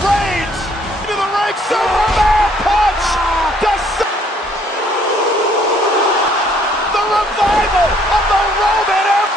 Reigns into the ring. Superman punch. The revival of the Roman Empire.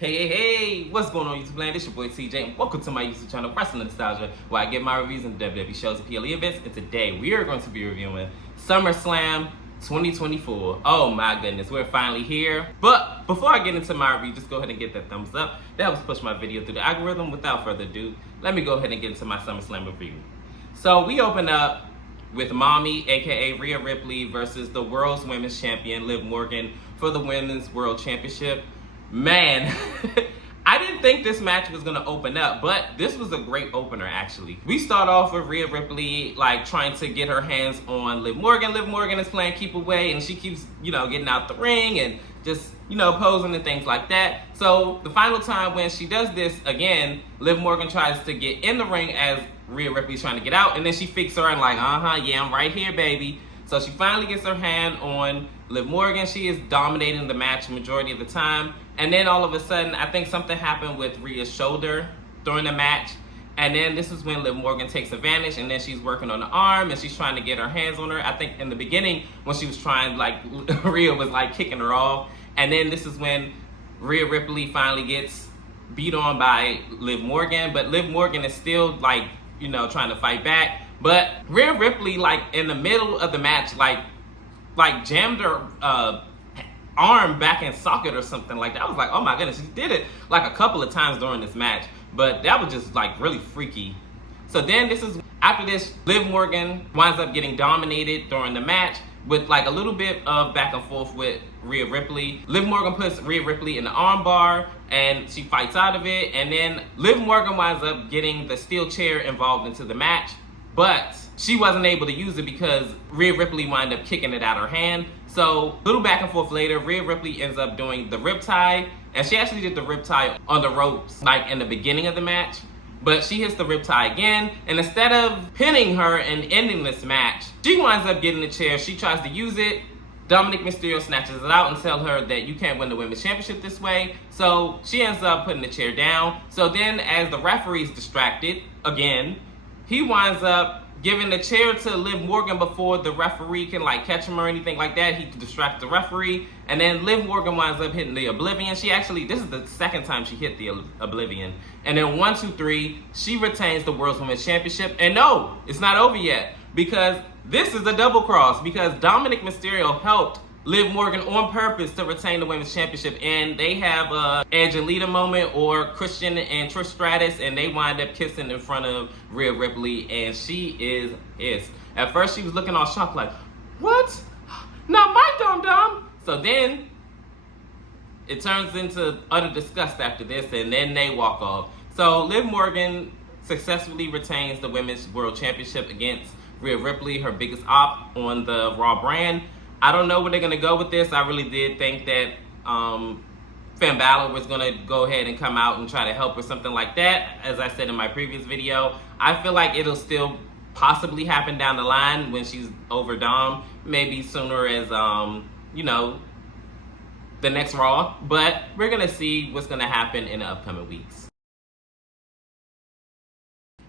Hey, what's going on YouTube land? It's your boy TJ and welcome to my YouTube channel, Wrestling Nostalgia, where I get my reviews on WWE shows and PLE events. And today we are going to be reviewing SummerSlam 2024. Oh my goodness, we're finally here. But before I get into my review, just go ahead and get that thumbs up. That helps push my video through the algorithm. Without further ado, let me go ahead and get into my SummerSlam review. So we open up with Mommy, aka Ria Ripley, versus the world's women's champion, Liv Morgan, for the Women's World Championship. Man, I didn't think this match was gonna open up, but this was a great opener actually. We start off with Ria Ripley like trying to get her hands on Liv Morgan. Liv Morgan is playing keep away and she keeps, getting out the ring and just, posing and things like that. So the final time when she does this again, Liv Morgan tries to get in the ring as Ria Ripley's trying to get out, and then she fixes her and like, yeah, I'm right here, baby. So she finally gets her hand on Liv Morgan. She is dominating the match majority of the time. And then all of a sudden, I think something happened with Rhea's shoulder during the match. And then this is when Liv Morgan takes advantage, and then she's working on the arm and she's trying to get her hands on her. I think in the beginning when she was trying, Rhea was like kicking her off. And then this is when Ria Ripley finally gets beat on by Liv Morgan. But Liv Morgan is still trying to fight back. But Ria Ripley, in the middle of the match, jammed her arm back in socket or something like that. I was like, oh my goodness, she did it a couple of times during this match. But that was just really freaky. So then after this, Liv Morgan winds up getting dominated during the match with a little bit of back and forth with Ria Ripley. Liv Morgan puts Ria Ripley in the arm bar and she fights out of it. And then Liv Morgan winds up getting the steel chair involved into the match. But she wasn't able to use it because Ria Ripley wound up kicking it out her hand. So a little back and forth later, Ria Ripley ends up doing the riptide, and she actually did the riptide on the ropes in the beginning of the match. But she hits the riptide again, and instead of pinning her and ending this match, she winds up getting the chair. She tries to use it. Dominic Mysterio snatches it out and tells her that you can't win the women's championship this way. So she ends up putting the chair down. So then as the referee's distracted again, he winds up giving the chair to Liv Morgan before the referee can catch him or anything like that. He distracts the referee, and then Liv Morgan winds up hitting the Oblivion. This is the second time she hit the Oblivion. And then 1, 2, 3, she retains the World's Women's Championship. And no, it's not over yet, because this is a double cross, because Dominic Mysterio helped Liv Morgan on purpose to retain the Women's Championship, and they have Edge and Lita moment, or Christian and Trish Stratus, and they wind up kissing in front of Ria Ripley, and she is pissed. At first she was looking all shocked like, what? Not my dum-dum! So then it turns into utter disgust after this, and then they walk off. So Liv Morgan successfully retains the Women's World Championship against Ria Ripley, her biggest op on the Raw brand. I don't know where they're going to go with this. I really did think that Finn Balor was going to go ahead and come out and try to help or something like that. As I said in my previous video, I feel like it'll still possibly happen down the line when she's over Dom. Maybe sooner as, the next Raw. But we're going to see what's going to happen in the upcoming weeks.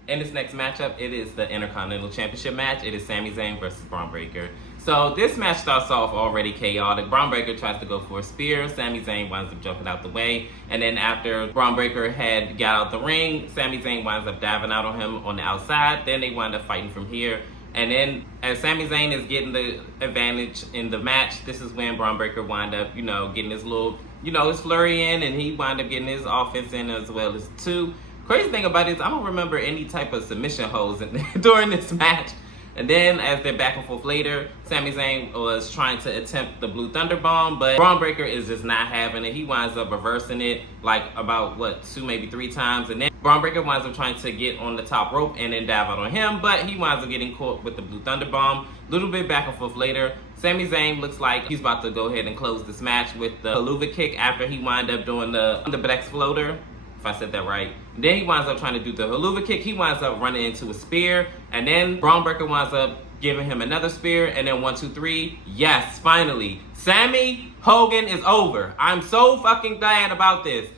In this next matchup, it is the Intercontinental Championship match. It is Sami Zayn versus Bronbreaker. So this match starts off already chaotic. Bronbreaker tries to go for a spear. Sami Zayn winds up jumping out the way. And then after Bronbreaker had got out the ring, Sami Zayn winds up diving out on him on the outside. Then they wind up fighting from here. And then as Sami Zayn is getting the advantage in the match, this is when Bronbreaker wind up, getting his little, his flurry in, and he wind up getting his offense in as well as too. Crazy thing about it is I don't remember any type of submission holds during this match. And then as they're back and forth later, Sami Zayn was trying to attempt the Blue Thunder Bomb, but Bronbreaker is just not having it. He winds up reversing it like about, what, 2, maybe 3 times. And then Bronbreaker winds up trying to get on the top rope and then dive out on him, but he winds up getting caught with the Blue Thunder Bomb. A little bit back and forth later, Sami Zayn looks like he's about to go ahead and close this match with the haluva kick after he wind up doing the Underbreak floater, if I said that right. Then he winds up trying to do the haluva kick. He winds up running into a spear, and then Bronbreaker winds up giving him another spear, and then 1, 2, 3. Yes, finally, Sami Hogan is over. I'm so fucking glad about this.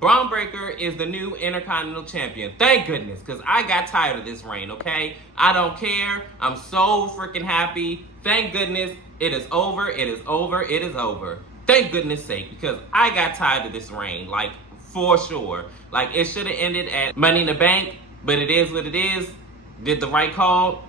Bronbreaker is the new Intercontinental Champion. Thank goodness, because I got tired of this reign, okay? I don't care. I'm so freaking happy. Thank goodness it is over. It is over. It is over. Thank goodness sake, because I got tired of this reign, like, for sure. Like, it should have ended at Money in the Bank, but it is what it is. Did the right call.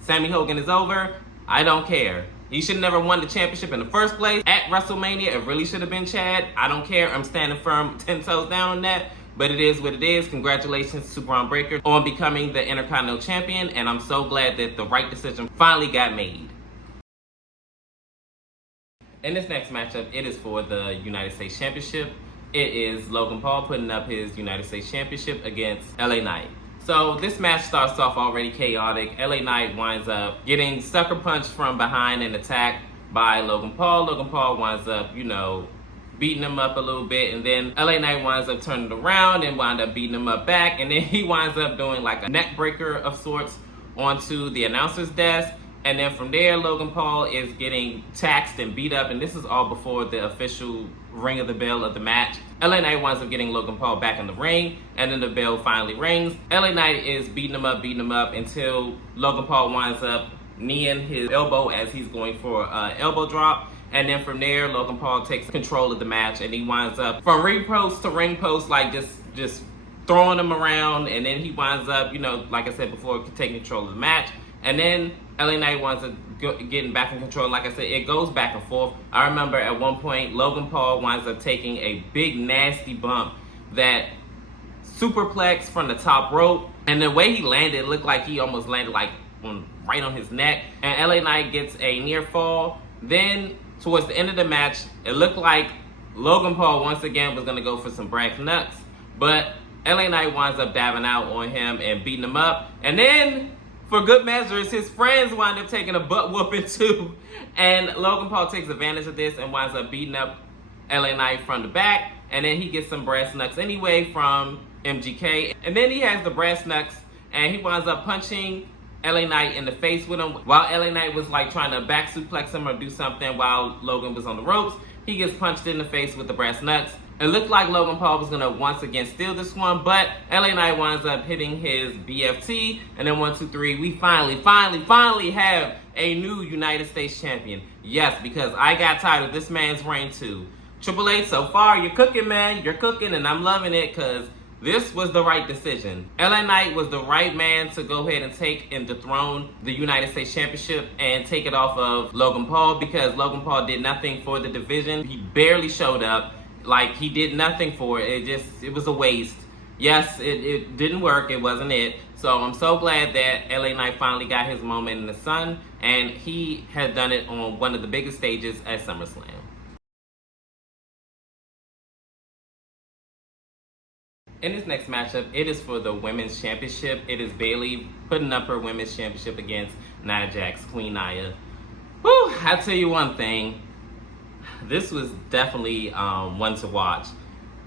Sami Hogan is over. I don't care. He should have never won the championship in the first place. At WrestleMania, it really should have been Chad. I don't care. I'm standing firm 10 toes down on that. But it is what it is. Congratulations to Bronbreaker on becoming the Intercontinental Champion. And I'm so glad that the right decision finally got made. In this next matchup, it is for the United States Championship. It is Logan Paul putting up his United States Championship against LA Knight. So this match starts off already chaotic. LA Knight winds up getting sucker punched from behind and attacked by Logan Paul. Logan Paul winds up, beating him up a little bit. And then LA Knight winds up turning around and wind up beating him up back. And then he winds up doing like a neck breaker of sorts onto the announcer's desk. And then from there, Logan Paul is getting taxed and beat up. And this is all before the official ring of the bell of the match. LA Knight winds up getting Logan Paul back in the ring. And then the bell finally rings. LA Knight is beating him up until Logan Paul winds up kneeing his elbow as he's going for an elbow drop. And then from there, Logan Paul takes control of the match. And he winds up from ring post to ring post, like just throwing him around. And then he winds up, like I said before, taking control of the match. And then LA Knight wants to getting back in control. Like I said, it goes back and forth. I remember at one point, Logan Paul winds up taking a big nasty bump that superplex from the top rope. And the way he landed, it looked like he almost landed like right on his neck. And LA Knight gets a near fall. Then towards the end of the match, it looked like Logan Paul once again was going to go for some brass knucks. But LA Knight winds up diving out on him and beating him up. And then, for good measures, his friends wind up taking a butt whooping too. And Logan Paul takes advantage of this and winds up beating up LA Knight from the back. And then he gets some brass knucks anyway from MGK. And then he has the brass knucks and he winds up punching LA Knight in the face with him. While LA Knight was like trying to back suplex him or do something while Logan was on the ropes, he gets punched in the face with the brass knucks. It looked like Logan Paul was going to once again steal this one, but LA Knight winds up hitting his BFT, and then 1, 2, 3, we finally have a new United States Champion. Yes, because I got tired of this man's reign too. Triple H, so far, you're cooking, man. You're cooking, and I'm loving it because this was the right decision. LA Knight was the right man to go ahead and take and dethrone the United States Championship and take it off of Logan Paul because Logan Paul did nothing for the division. He barely showed up. Like, he did nothing for it. It was a waste. Yes, it didn't work. It wasn't it. So I'm so glad that LA Knight finally got his moment in the sun, and he had done it on one of the biggest stages at SummerSlam. In this next matchup, it is for the Women's Championship. It is Bayley putting up her Women's Championship against Nia Jax, Queen Nia. Whew, I'll tell you one thing. This was definitely one to watch.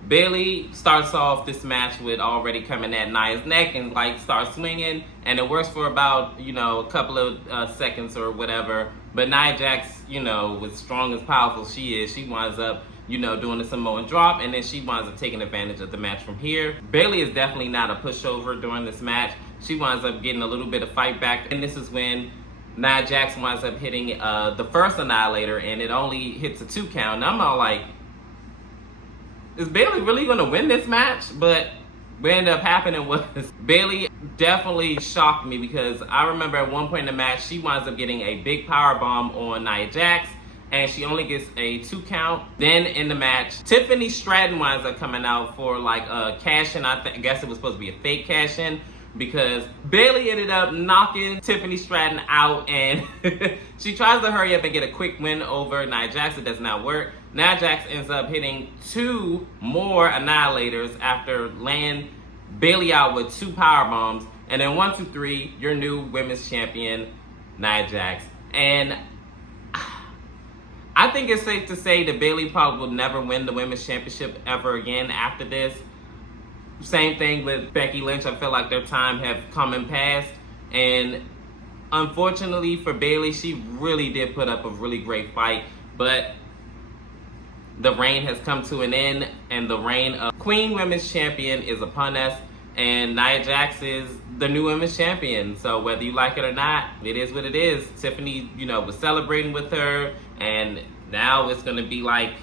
Bayley starts off this match with already coming at Nia's neck and like starts swinging, and it works for about a couple of seconds or whatever. But Nia Jax, with strong as powerful she is, she winds up doing the Samoan drop, and then she winds up taking advantage of the match from here. Bayley is definitely not a pushover during this match. She winds up getting a little bit of fight back, and this is when Nia Jax winds up hitting the first Annihilator, and it only hits a 2 count. And I'm all like, is Bayley really going to win this match? But what ended up happening was Bayley definitely shocked me because I remember at one point in the match, she winds up getting a big power bomb on Nia Jax, and she only gets a 2 count. Then in the match, Tiffany Stratton winds up coming out for like a cash-in. I guess it was supposed to be a fake cash-in. because Bayley ended up knocking Tiffany Stratton out, and she tries to hurry up and get a quick win over Nia Jax. It does not work. Nia Jax ends up hitting 2 more Annihilators after laying Bayley out with 2 power bombs, and then 1, 2, 3, your new women's champion, Nia Jax. And I think it's safe to say that Bayley probably will never win the women's championship ever again after this. Same thing with Becky Lynch. I feel like their time have come and passed. And unfortunately for Bayley, she really did put up a really great fight. But the reign has come to an end, and the reign of Queen Women's Champion is upon us. And Nia Jax is the new women's champion. So whether you like it or not, it is what it is. Tiffany, was celebrating with her, and now it's gonna be like,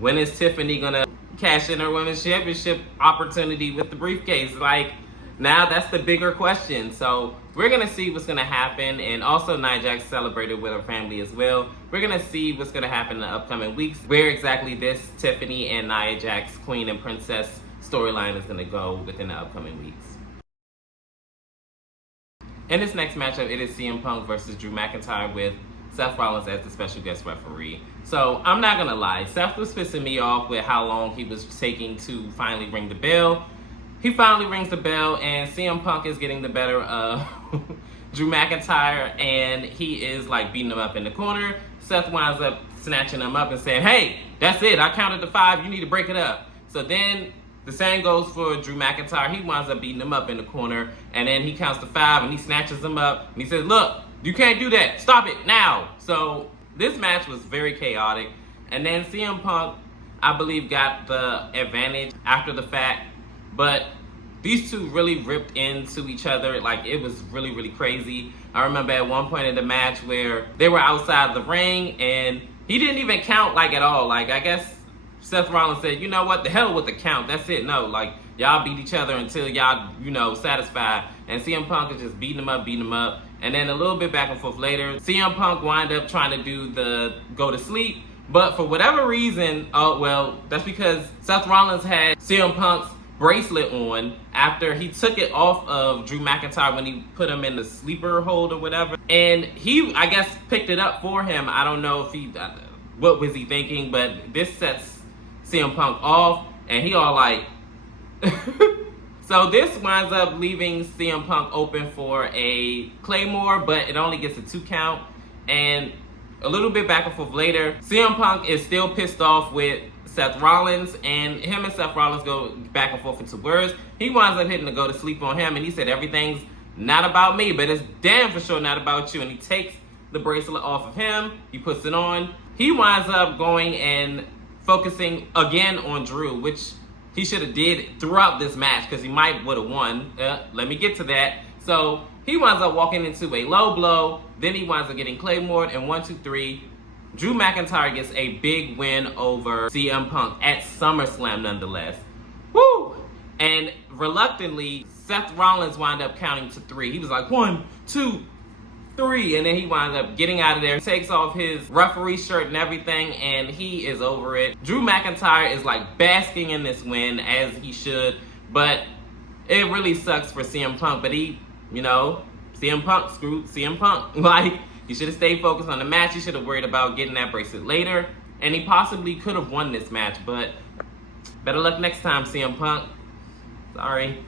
when is Tiffany gonna cash in her women's championship opportunity with the briefcase? Like, now that's the bigger question. So we're gonna see what's gonna happen. And also Nia Jax celebrated with her family as well. We're gonna see what's gonna happen in the upcoming weeks, where exactly this Tiffany and Nia Jax Queen and Princess storyline is going to go within the upcoming weeks. In this next matchup, it is CM Punk versus Drew McIntyre with Seth Rollins as the special guest referee. So I'm not going to lie, Seth was pissing me off with how long he was taking to finally ring the bell. He finally rings the bell, and CM Punk is getting the better of Drew McIntyre, and he is like beating him up in the corner. Seth winds up snatching him up and saying, "Hey, that's it, I counted to 5, you need to break it up." So then the same goes for Drew McIntyre. He winds up beating him up in the corner, and then he counts to 5 and he snatches him up and he says, "Look, you can't do that. Stop it now." So this match was very chaotic. And then CM Punk, I believe, got the advantage after the fact. But these two really ripped into each other. Like, it was really, really crazy. I remember at one point in the match where they were outside the ring and he didn't even count like at all. Like, I guess Seth Rollins said, "You know what, the hell with the count, that's it. No, like, y'all beat each other until y'all, satisfied." And CM Punk is just beating him up. And then a little bit back and forth later, CM Punk wind up trying to do the go to sleep. But for whatever reason, that's because Seth Rollins had CM Punk's bracelet on after he took it off of Drew McIntyre when he put him in the sleeper hold or whatever. And he, I guess, picked it up for him. I don't know if what was he thinking, but this sets CM Punk off, and he all like, so this winds up leaving CM Punk open for a Claymore, but it only gets a 2 count. And a little bit back and forth later, CM Punk is still pissed off with Seth Rollins, and him and Seth Rollins go back and forth into words. He winds up hitting the go to sleep on him, and he said, "Everything's not about me, but it's damn for sure not about you." And he takes the bracelet off of him, he puts it on. He winds up going and focusing again on Drew, which he should have did throughout this match because he might would have won. Let me get to that. So he winds up walking into a low blow. Then he winds up getting Claymored, and 1, 2, 3. Drew McIntyre gets a big win over CM Punk at SummerSlam nonetheless. Woo! And reluctantly, Seth Rollins wound up counting to 3. He was like, 1, 2, 3, and then he winds up getting out of there, takes off his referee shirt and everything, and he is over it. Drew McIntyre is like basking in this win, as he should, but it really sucks for CM Punk. But he, CM Punk screwed CM Punk. Like, he should have stayed focused on the match. He should have worried about getting that bracelet later, and he possibly could have won this match, but better luck next time, CM Punk. Sorry.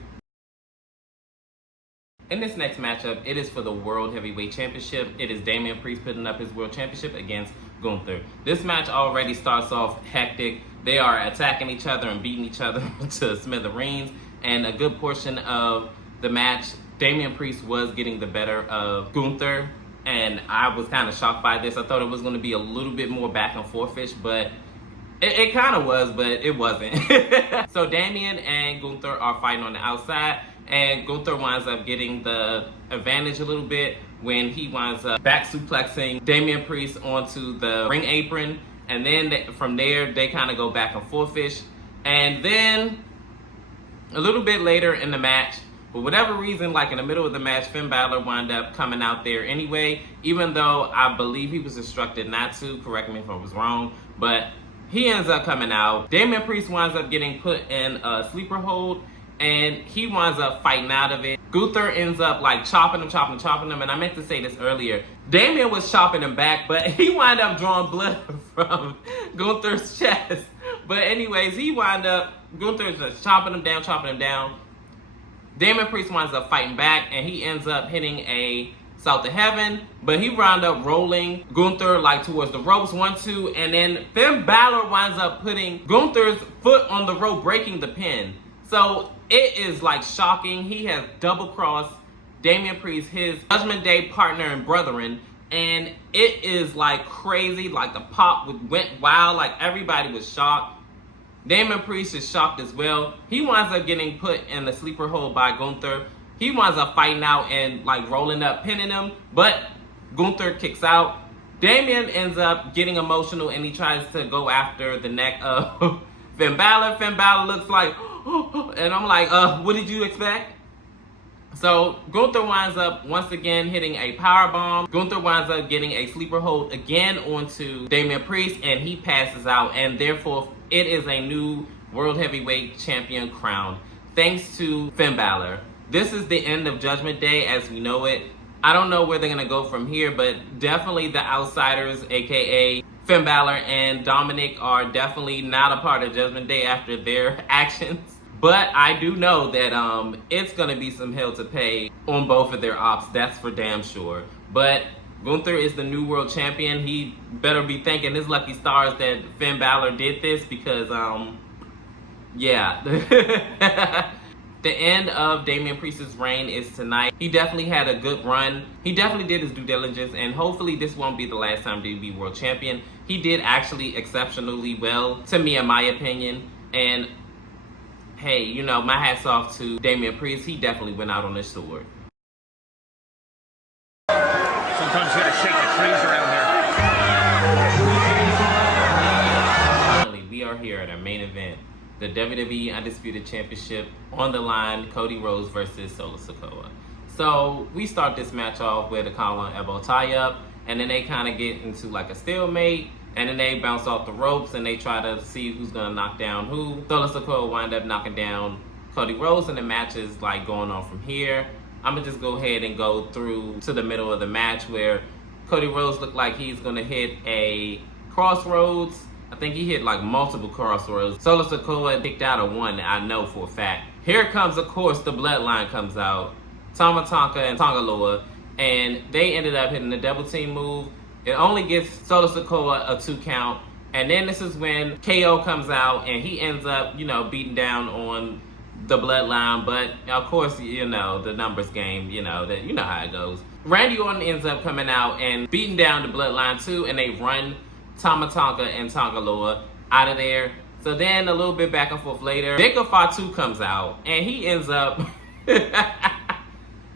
In this next matchup, it is for the World Heavyweight Championship. It is Damian Priest putting up his World Championship against Gunther. This match already starts off hectic. They are attacking each other and beating each other to smithereens. And a good portion of the match, Damian Priest was getting the better of Gunther. And I was kind of shocked by this. I thought it was going to be a little bit more back and forth-ish, but it kind of was, but it wasn't. So Damian and Gunther are fighting on the outside. And Gunther winds up getting the advantage a little bit when he winds up back suplexing Damian Priest onto the ring apron. And then from there, they kind of go back and forth-ish. And then a little bit later in the match, for whatever reason, like in the middle of the match, Finn Balor wound up coming out there anyway, even though I believe he was instructed not to. Correct me if I was wrong. But he ends up coming out. Damian Priest winds up getting put in a sleeper hold. and he winds up fighting out of it. Gunther ends up like chopping him, and I meant to say this earlier. Damian was chopping him back, but he wound up drawing blood from Gunther's chest. But anyways, Gunther's just chopping him down. Damian Priest winds up fighting back, and he ends up hitting a South of Heaven, but he wound up rolling Gunther like towards the ropes, 1-2, and then Finn Balor winds up putting Gunther's foot on the rope, breaking the pin. So it is like shocking. He has double-crossed Damian Priest, his Judgment Day partner and brethren, and it is like crazy. Like the pop went wild. Like everybody was shocked. Damian Priest is shocked as well. He winds up getting put in the sleeper hold by Gunther. He winds up fighting out and like rolling up, pinning him, but Gunther kicks out. Damian ends up getting emotional and he tries to go after the neck of Finn Balor. Finn Balor looks like, and I'm like, what did you expect? So Gunther winds up once again hitting a power bomb. Gunther winds up getting a sleeper hold again onto Damian Priest, and he passes out, and therefore it is a new World Heavyweight Champion crown, thanks to Finn Balor. This is the end of Judgment Day as we know it. I don't know where they're going to go from here, but definitely the Outsiders, aka Finn Balor and Dominic, are definitely not a part of Judgment Day after their actions. But I do know that it's going to be some hell to pay on both of their ops. That's for damn sure. But Gunther is the new world champion. He better be thanking his lucky stars that Finn Balor did this because, yeah. The end of Damian Priest's reign is tonight. He definitely had a good run. He definitely did his due diligence, and hopefully this won't be the last time he be world champion. He did actually exceptionally well, to me, in my opinion. And hey, you know, my hat's off to Damian Priest. He definitely went out on his sword. Sometimes you gotta shake the trees around here. Finally, we are here at our main event. The WWE Undisputed Championship on the line, Cody Rhodes versus Solo Sikoa. So we start this match off with a collar and elbow tie-up, and then they kind of get into like a stalemate, and then they bounce off the ropes, and they try to see who's going to knock down who. Solo Sikoa wind up knocking down Cody Rhodes, and the match is like going on from here. I'm going to just go ahead and go through to the middle of the match where Cody Rhodes looked like he's going to hit a crossroads. I think he hit like multiple crossroads. Solo Sikoa kicked out of one, I know for a fact. Here comes, of course, the Bloodline comes out. Tama Tonga and Tonga Loa, and they ended up hitting the double team move. It only gets Solo Sikoa a 2 count. And then this is when KO comes out and he ends up, you know, beating down on the Bloodline. But of course, you know, the numbers game, you know how it goes. Randy Orton ends up coming out and beating down the Bloodline too, and they run Tama Tonga and Tonga Loa out of there. So then a little bit back and forth later, Big Fatu comes out and he ends up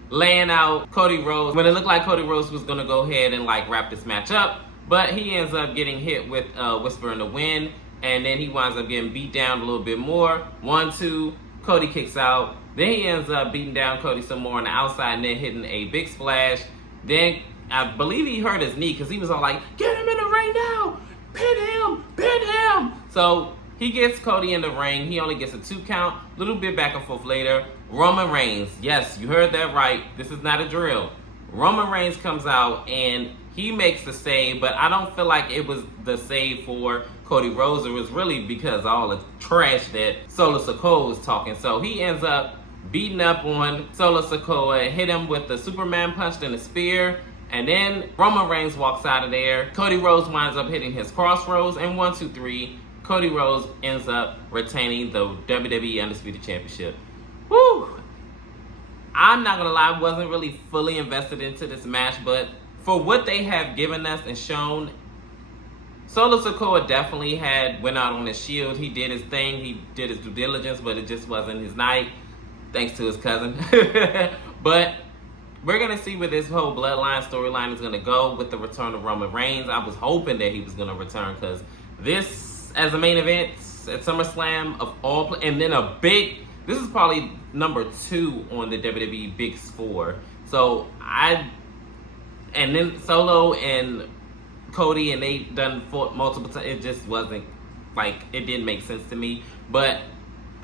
laying out Cody Rhodes when it looked like Cody Rhodes was going to go ahead and like wrap this match up. But he ends up getting hit with Whisper in the Wind, and then he winds up getting beat down a little bit more. 1-2, Cody kicks out. Then he ends up beating down Cody some more on the outside and then hitting a big splash. Then I believe he hurt his knee because he was all like, get him in the ring now! Pin him! So he gets Cody in the ring. He only gets a 2 count. A little bit back and forth later. Roman Reigns. Yes, you heard that right. This is not a drill. Roman Reigns comes out and he makes the save, but I don't feel like it was the save for Cody Rhodes. It was really because of all the trash that Solo Sikoa was talking. So he ends up beating up on Solo Sikoa, hit him with the Superman punch and the spear. And then Roman Reigns walks out of there. Cody Rhodes winds up hitting his crossroads, and 1, 2, 3, Cody Rhodes ends up retaining the WWE Undisputed Championship. Woo! I'm not gonna lie, I wasn't really fully invested into this match, but for what they have given us and shown, Solo Sikoa definitely went out on his shield. He did his thing, he did his due diligence, but it just wasn't his night, thanks to his cousin. But we're going to see where this whole Bloodline storyline is going to go with the return of Roman Reigns. I was hoping that he was going to return because this, as a main event at SummerSlam of all, and then this is probably number 2 on the WWE Big 4. So and then Solo and Cody, and they done fought multiple times. It just wasn't, like, it didn't make sense to me. But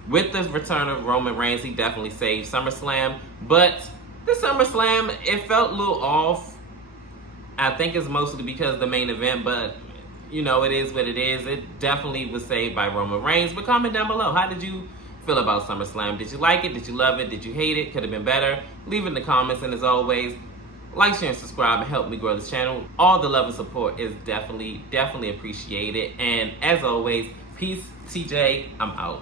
With the return of Roman Reigns, he definitely saved SummerSlam. But the SummerSlam, it felt a little off. I think it's mostly because of the main event, but you know, it is what it is. It definitely was saved by Roman Reigns. But comment down below, how did you feel about SummerSlam? Did you like it? Did you love it? Did you hate it? Could have been better? Leave it in the comments. And as always, like, share, and subscribe and help me grow this channel. All the love and support is definitely appreciated. And as always, peace. TJ, I'm out.